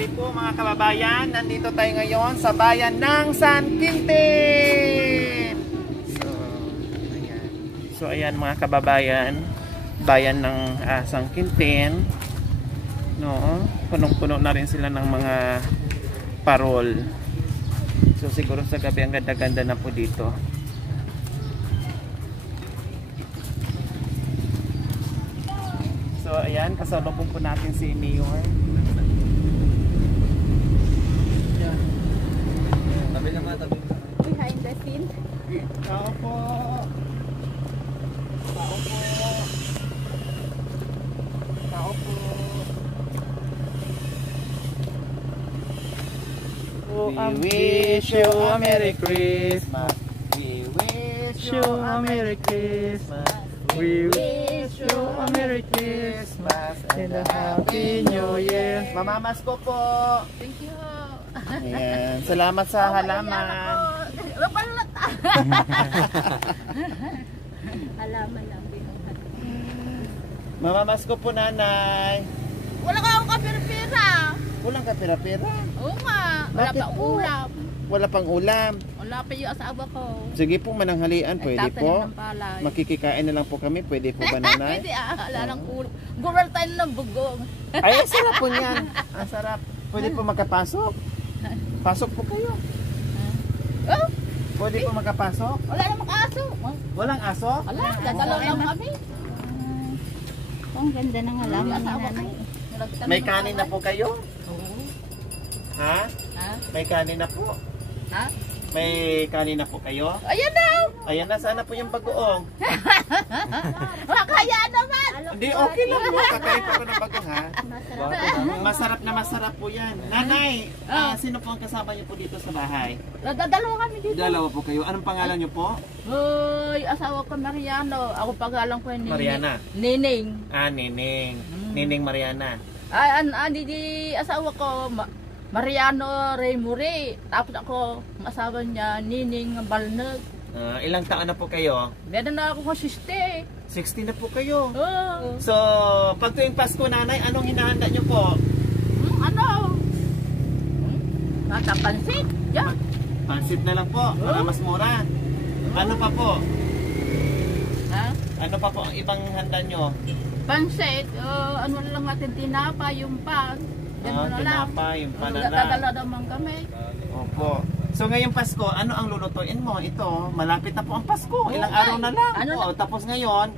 Bali po mga kababayan, nandito tayo ngayon sa bayan ng San Quintin. So ayan mga kababayan, bayan ng San Quintin. No, punong-puno na rin sila ng mga parol. So siguro sa gabi ang ganda-ganda na po dito. So ayan, kasalubong po natin si Mayor. Tabi naman, tabi. Behind the scene. Tao po. Tao po. Tao po. We wish you a Merry Christmas. We wish you a Merry Christmas. We wish you a Merry Christmas and a Happy New Year. Mamamasko po. Thank you. Ayan. Salamat sa halaman. Halaman lang binuhat. Mamamasko po, nanay. Wala ka akong kapira-pira. Kulang ka pera-pera. Oo nga. Wala Bakit pa po? ulam. Wala pang ulam. Wala pa yung asawa ko. Sige po, mananghalian. Pwede Nagtatanim po. ng palay. Makikikain na lang po kami. Pwede po ba, nanay? Pwede wala nang ulam. Gumal tayo ng bugong. Ay, ang sarap po niyan. Ang sarap. Pwede po magkapasok. Pasok po kayo. Oh, Pwede po magkapasok. wala namang aso. Walang aso? Wala, dadalaw lang kami. Ang ganda ng halaman Yung ni asawa ko. nanay. Nagtanim May ng kanin na palay. po kayo? Oo. Ha? Ha? May kanin na po. Ha? May kanin na po kayo? Ayan na. Ayan na, sana po yung bagoong. Kaya naman. Hindi, okay lang po. Kakain po ko ng bagoong, ha? Masarap po yan. Nanay, sino po ang kasama niyo po dito sa bahay? Dadalawa kami dito. Dalawa po kayo. Anong pangalan niyo po? Hoy, asawa ko Mariano. Ako pagalang ko ni Mariana. Nining. Nining. Nining Mariana. Ay, di asawa ko Mariano Raymuri. Tapos ako, ang asawa niya Nining Balnag. Ilang taon na po kayo? Meron na ako konsiste. 60 na po kayo. Oh. So, pag tuwing Pasko, nanay, anong hinahanda niyo po? Ano? Natapansit. Yan. Pansit na lang po, para mas mura. Ano pa po? Ha? Ano pa po ang ibang handa niyo? Pansit. Ano lang natin tinapa yung pan. Yan na lang. Tinapay, yung panana. Dadala naman kami. Opo. So ngayong Pasko, ano ang lulutuin mo? Ito, malapit na po ang Pasko. Ilang araw na lang. Ano Oo, tapos ngayon,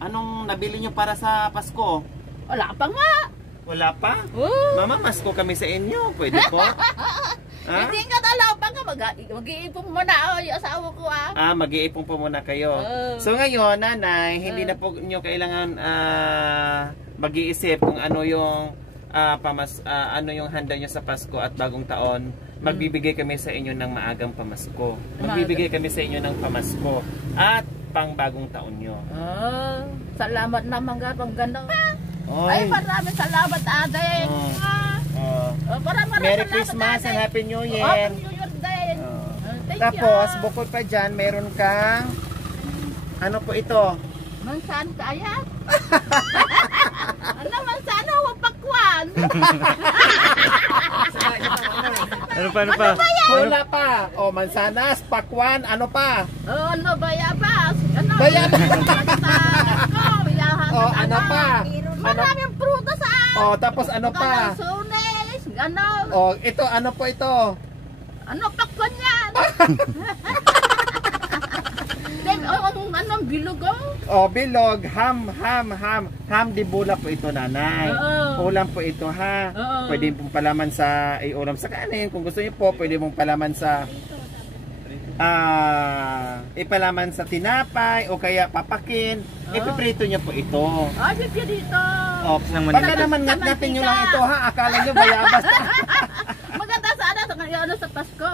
anong nabili niyo para sa Pasko? Wala pa nga. Wala pa? Oh. Mama, masko kami sa inyo. Pwede po? Ha? Hindi ka dalaw pa nga. Mag-iipong mo na yung asawa ko Mag-iipon po muna kayo. Oh. So ngayon, nanay, hindi na po nyo kailangan mag-iisip kung ano yung ano yung handa nyo sa Pasko at bagong taon. Magbibigay kami sa inyo ng maagang pamasko. Magbibigay kami sa inyo ng pamasko at pang bagong taon nyo. Salamat naman ka pang gano'n. Oy. Ay, maraming salamat ate. Merry Christmas and Happy New Year. Happy New Year din. Thank Tapos, you. bukod pa dyan, meron kang ano po ito? Mansan kaya? Ano mansana? Huwag pakwan. Ano pa, ano pa? Wala pa. O, mansanas, pakwan, ano pa? Ano, bayabas? Ano? Bayabas. O, ano pa? Maraming prutas O, tapos ano pa? Kalansones. Ano? O, ito, ano po ito? Ano pakwan yan? Anong bilog O, bilog, ham di bula po ito, nanay. Oo. Ulam po ito, ha? Oo. Pwede pong palaman sa, ulam sa kanin. Kung gusto niyo po, pwede pong palaman sa, ipalaman sa tinapay, o kaya papakin. Ipiprito niyo po ito. Ay, bibya dito. O, baka naman ngat-ngatin nyo lang ito, ha? Akala nyo bayabas. Maganda sana sa Pasko.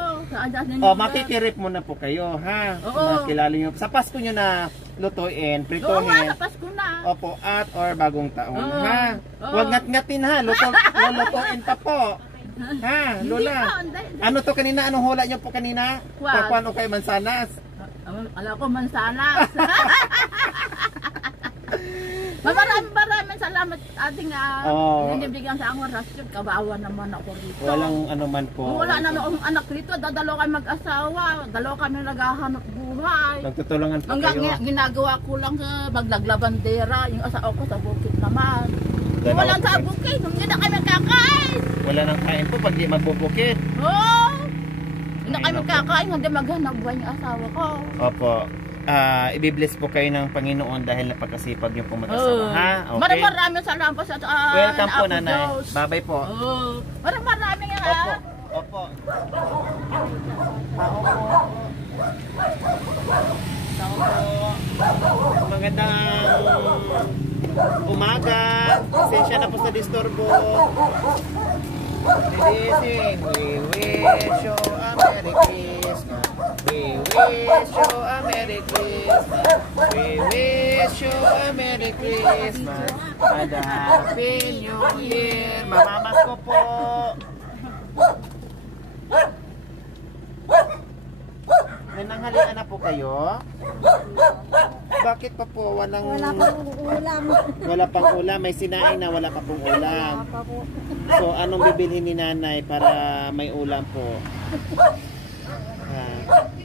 O, makitirip muna po kayo, ha? Oo. Makilala nyo. Sa Pasko nyo na lutuin, Oo nga, prituhin. sa Pasko na. Opo, at or bagong taon, Oo. ha? Oo. Huwag ngat-ngatin, ha? Lulutuin pa po. Ha, Lola? Hindi. Ano to kanina? Anong hula nyo po kanina? Kwan. Pakwan o kay mansanas? Alam ko mansanas. Maraming salamat ating Oo. binibigyan sa akong rasyon. Kawawa naman ako dito. Walang ano man po. Kung wala naman akong anak dito, dadalo kami mag-asawa. Dalawa kami naghahanap buhay. Nagtutulungan po Hanggang kayo. ginagawa ko lang maglaglabandera. Yung asawa ko sa bukid naman. Dalawa Wala po sa kayo. bukid, hindi na kami kakain. Wala nang kain po pag di magbubukid. Oo. Hindi na Ay, kami naku. kakain, hindi maghanap buhay yung asawa ko. Opo. Ibibless po kayo ng Panginoon dahil napagkasipag niyo po mag-asawa. Ha? Okay. Maraming salamat sa Welcome po, Apo nanay. Diyos. Bye-bye po. Oo. Maraming Opo. Opo. Tao po. Tao po. Magandang umaga. Pasensya na po sa disturbo. We wish you a Merry Christmas. We wish you a Merry Christmas. We wish you a Merry Christmas. And a Happy New Year. Mamamas ko po. Nananghalian na po kayo? Bakit pa po? Wala pang ulam. Wala pang ulam. May sinaing na wala pa pong ulam. So, anong bibilhin ni nanay para may ulam po?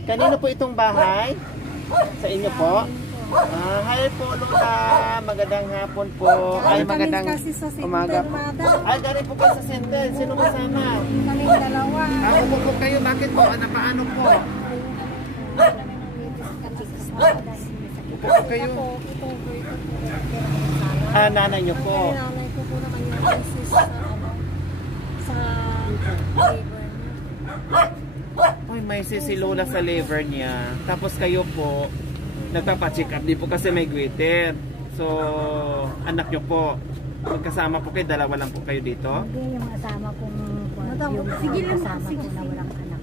Kanino po itong bahay? Sa inyo po? Hi po, Lola. Magandang hapon po. Ay, magandang umaga po. Ay, galing po kayo sa center. Sino kasama? Kaming dalawa. Upo po kayo. Bakit po? Paano po? Upo po kayo. Nanay niyo po. Nanay ko po naman yung crisis sa liver. Ay, may si Lola sa liver niya. Tapos kayo po, nagpapacheck up din po kasi may goiter. So, anak niyo po, magkasama po kayo, dalawa lang po kayo dito? Hindi, yung asama kong yung kasama ko na walang anak.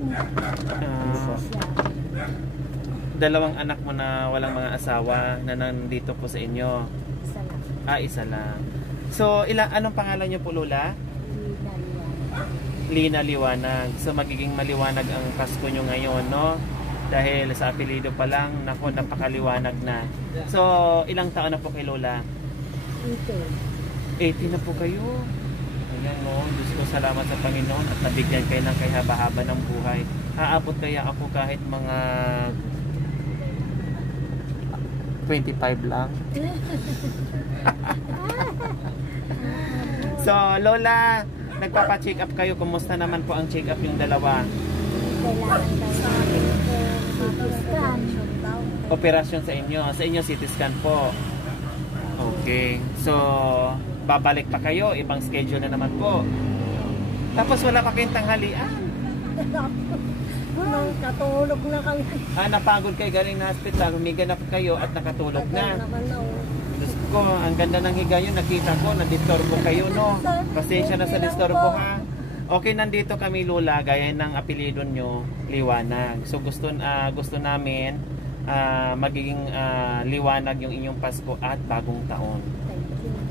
Dalawang anak mo na walang mga asawa na nandito po sa inyo? Isa lang. Isa lang. So, anong pangalan niyo po, Lola? Lina Liwanag. So, magiging maliwanag ang Pasko nyo ngayon, no? Dahil sa apelido pa lang, naku, napakaliwanag na. So, ilang taon na po kay Lola? 80 na po kayo. Ayan, no? Diyos ko, salamat sa Panginoon at nabigyan kayo ng kahaba-haba ng buhay. Aabot kaya ako kahit mga 25 lang. So, Lola, nagpapa-check up kayo. Kumusta naman po ang check up yung dalawa? Kailangan daw sa akin CT scan. Operasyon sa inyo. Sa inyo, CT scan po. Okay. So, babalik pa kayo. Ibang schedule na naman po. Tapos wala pa kayong tanghalian. Katulog na kami. Napagod kayo galing na hospital. Humiga na kayo at nakatulog na. Diyos ko, ang ganda ng higa yun. Nakita ko, na-disturbo kayo, no? Pasensya na sa disturbo, ha? Okay, nandito kami, Lola, gaya ng apelido nyo, Liwanag. So, gusto namin magiging liwanag yung inyong Pasko at bagong taon.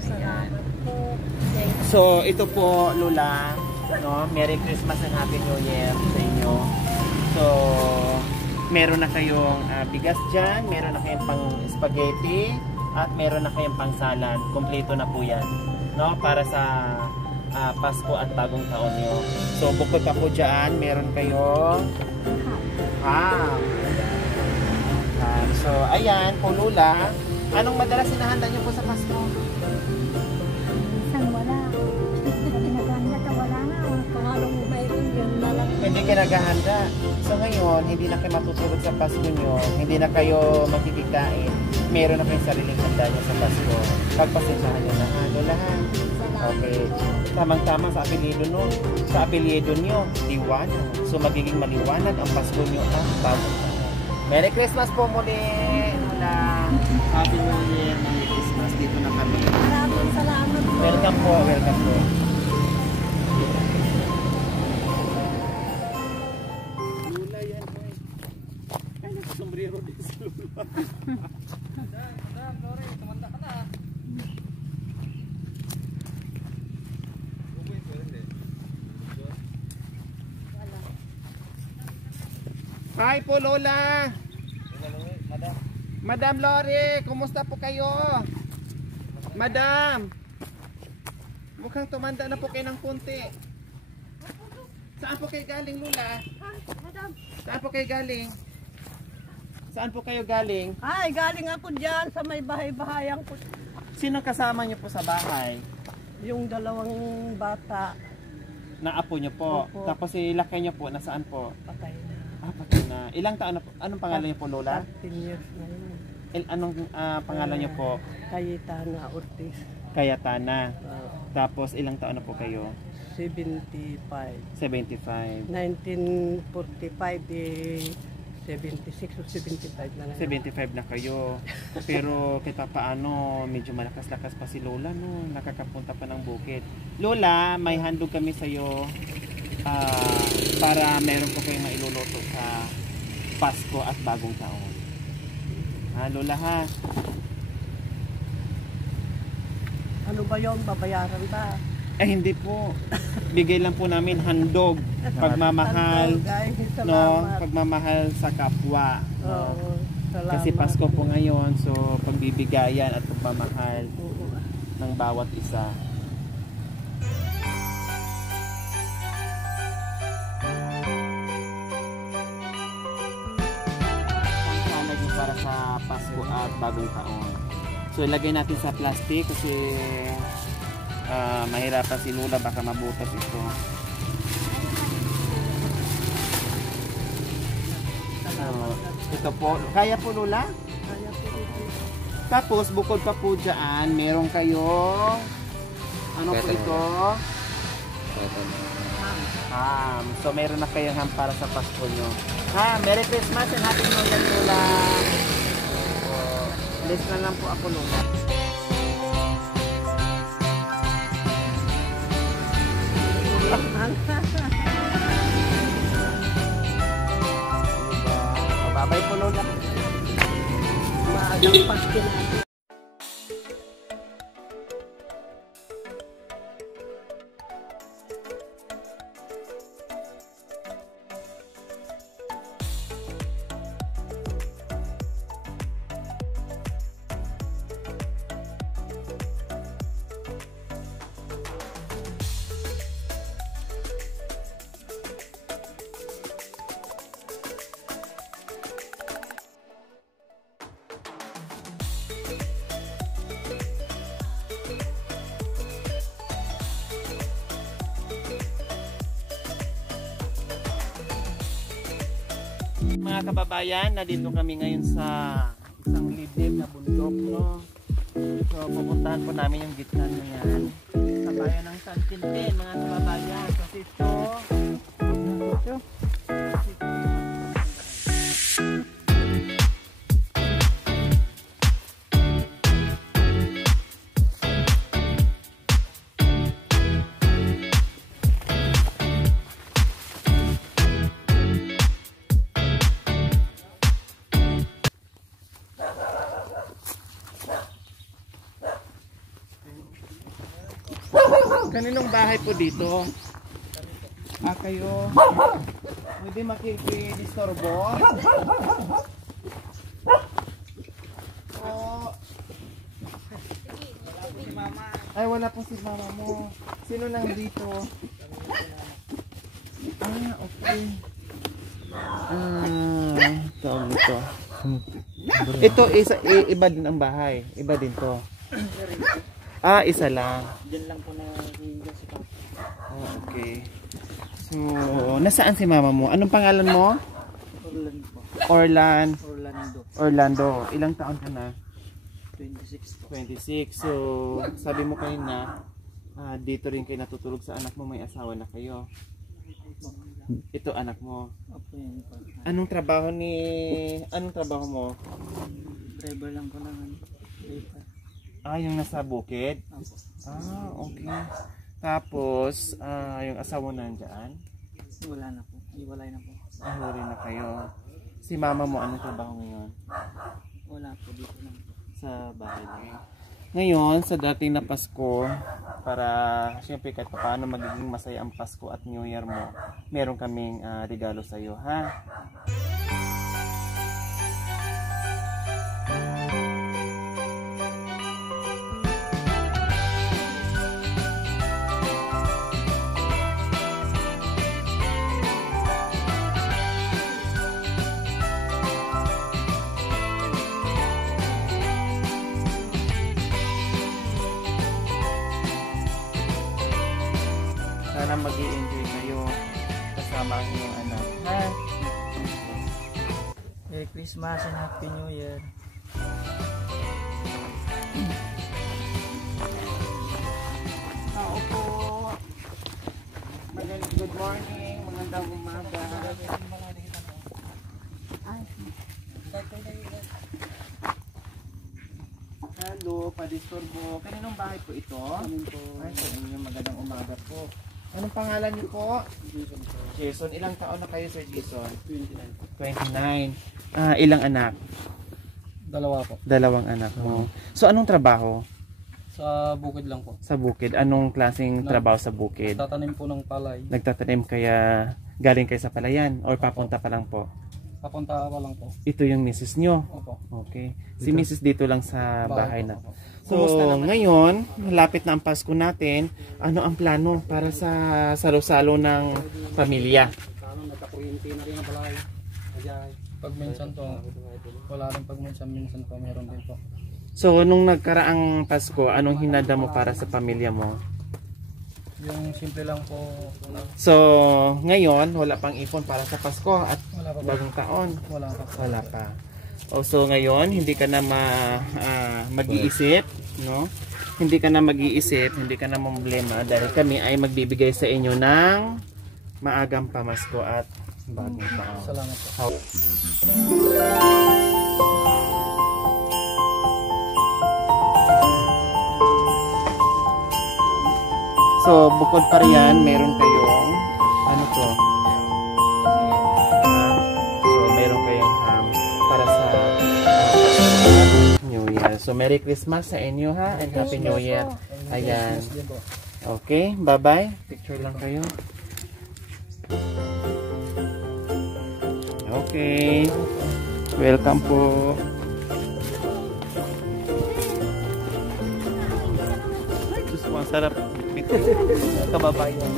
Salamat po. So, ito po, Lola, no? Merry Christmas and Happy New Year sa inyo. So, meron na kayong bigas dyan, meron na kayong pang spaghetti, at meron na kayong pang salad. Kompleto na po yan, no? Para sa Pasko at bagong taon nyo. So, bukod pa po dyan, meron kayong so, ayan po, Lola. Anong madalas sinahanda nyo po sa Pasko? Isang wala. Pinaganda ka wala na. Pangalong mayroon yun. Hindi kayo naghahanda. So ngayon, hindi na kayo matutulog sa Pasko nyo, hindi na kayo magkikikain, meron na kayong sariling handa nyo sa Pasko. Pagpasensyahan nyo na, Lola, ha? Okay. Tamang-tama sa apelyido nyo. Sa apelyido nyo, liwanag. So magiging maliwanag ang Pasko nyo at bagong taon. Merry Christmas po muli, Lola. Happy New Year, Merry Christmas. Dito na kami. Maraming salamat po. Welcome po, welcome po. Lola yan, boy. Ay, nagkasombrero din si Lola. Hi po, Lola. Madam Lori, kumusta po kayo? Madam! Mukhang tumanda na po kayo ng konti. Saan po kayo galing, Lula? Saan po kayo galing? Saan po kayo galing? Ay, galing ako dyan sa may bahay-bahayan ko. Sino kasama niyo po sa bahay? Yung dalawang bata, Na apo niyo po. Opo. Tapos si laki niyo po, nasaan po? patay na. Patay na. Ilang taon na po? Anong pangalan niyo po, Lola? 13 years na yun. Anong pangalan niyo po? Cayetana Ortiz. Kayatana. Uh, Tapos ilang taon na po kayo? 75. 75. 1945, 76 o 75 na lang. 75 na kayo. Pero kita paano, medyo malakas-lakas pa si Lola, no? Nakakapunta pa ng bukid. Lola, may handog kami sa'yo para meron ko kayong mailuluto sa Pasko at Bagong Taon. Ha, Lola, ha? Ano ba yun? Babayaran ba? Hindi po. Bigay lang po namin handog. Pagmamahal. Ano, guys, No, salamat. pagmamahal sa kapwa. No? Oo, salamat. Kasi Pasko po ngayon, so pagbibigayan at pagmamahal Oo. ng bawat isa. Ang salad yung para sa Pasko at Bagong Taon. So ilagay natin sa plastic kasi mahirapan si Lula, baka mabutas ito. So, ito po, kaya po Lula? Kaya po ito. Tapos bukod pa po dyan, meron kayong ano po ito? Ham. So meron na kayong ham para sa Pasko nyo. Ha, Merry Christmas and Happy New Year, Lula. So, list na lang po ako, Lula. Babay po, Lola. Maagang Pasko natin. Mga kababayan, nandito kami ngayon sa isang liblib na bundok, no? So, pupuntahan po namin yung gitna na yan. Sa bayan ng San Quintin, mga kababayan. Kasi ito, kaninong bahay po dito? Kayo. Hindi makikidisturbo. Ay, wala po si mama mo. Sino nang dito? Okay. Tawag nito. Ito, iba din ang bahay. Iba din to. Isa lang. Diyan lang po na si Papa. Okay. So, nasaan si mama mo? Anong pangalan mo? Orlando po. Orlando. Orlando. Ilang taon ka na? 26 po. 26. So, sabi mo kayo na dito rin kayo natutulog sa anak mo, may asawa na kayo. Ito anak mo. Opo yan po. Anong trabaho mo? Driver lang po naman. Data. Yung nasa bukid? Opo. Okay. Tapos, yung asawa nandiyan? Wala na po. Iwalay na po. Huli na kayo. Si mama mo, anong trabaho ngayon? Wala po dito lang po. Sa bahay lang. Ngayon, sa dating na Pasko, para siyempre kahit paano magiging masaya ang Pasko at New Year mo, meron kaming regalo sa iyo, ha? kasama ang iyong anak. Ha? Merry Christmas and Happy New Year. Oo po. Good morning, magandang umaga. Hello, padisturbo. Kaninong bahay po ito? Ay, sa inyo, magandang umaga po. Anong pangalan niyo po? Jason. Ilang taon na kayo, Sir Jason? 29. Ilang anak? Dalawa po. Dalawang anak mo. So, anong trabaho? Sa bukid lang po. Sa bukid? Anong klaseng trabaho sa bukid? Tatanim po ng palay. Nagtatanim kaya galing kayo sa palayan or papunta pa lang po? Papunta pa lang po. Ito yung misis nyo? Opo. Okay. Si misis dito lang sa bahay na. po. So, ngayon, malapit na ang Pasko natin. Ano ang plano para sa salo-salo ng pamilya? Nagkakuryente na rin ang palay. Pag minsan po, wala rin pag minsan po, meron din po. So, nung nagkaraang Pasko, anong hinanda mo para sa pamilya mo? Yung simple lang po. So, ngayon, wala pang ipon para sa Pasko at Wala pa po. bagong taon. Wala pa po. Wala pa. O, so, ngayon, hindi ka na mag-iisip, no? Hindi ka na mag-iisip, hindi ka na problema dahil kami ay magbibigay sa inyo ng maagang pamasko at bagong taon. Salamat po. So, bukod pa riyan, meron kayong ano to? So, meron kayong ham para sa New Year. So, Merry Christmas sa inyo ha and Happy New Year. Ayan. Okay, bye-bye. Picture lang kayo. Okay. Welcome po. Just one sarap. Kababayan.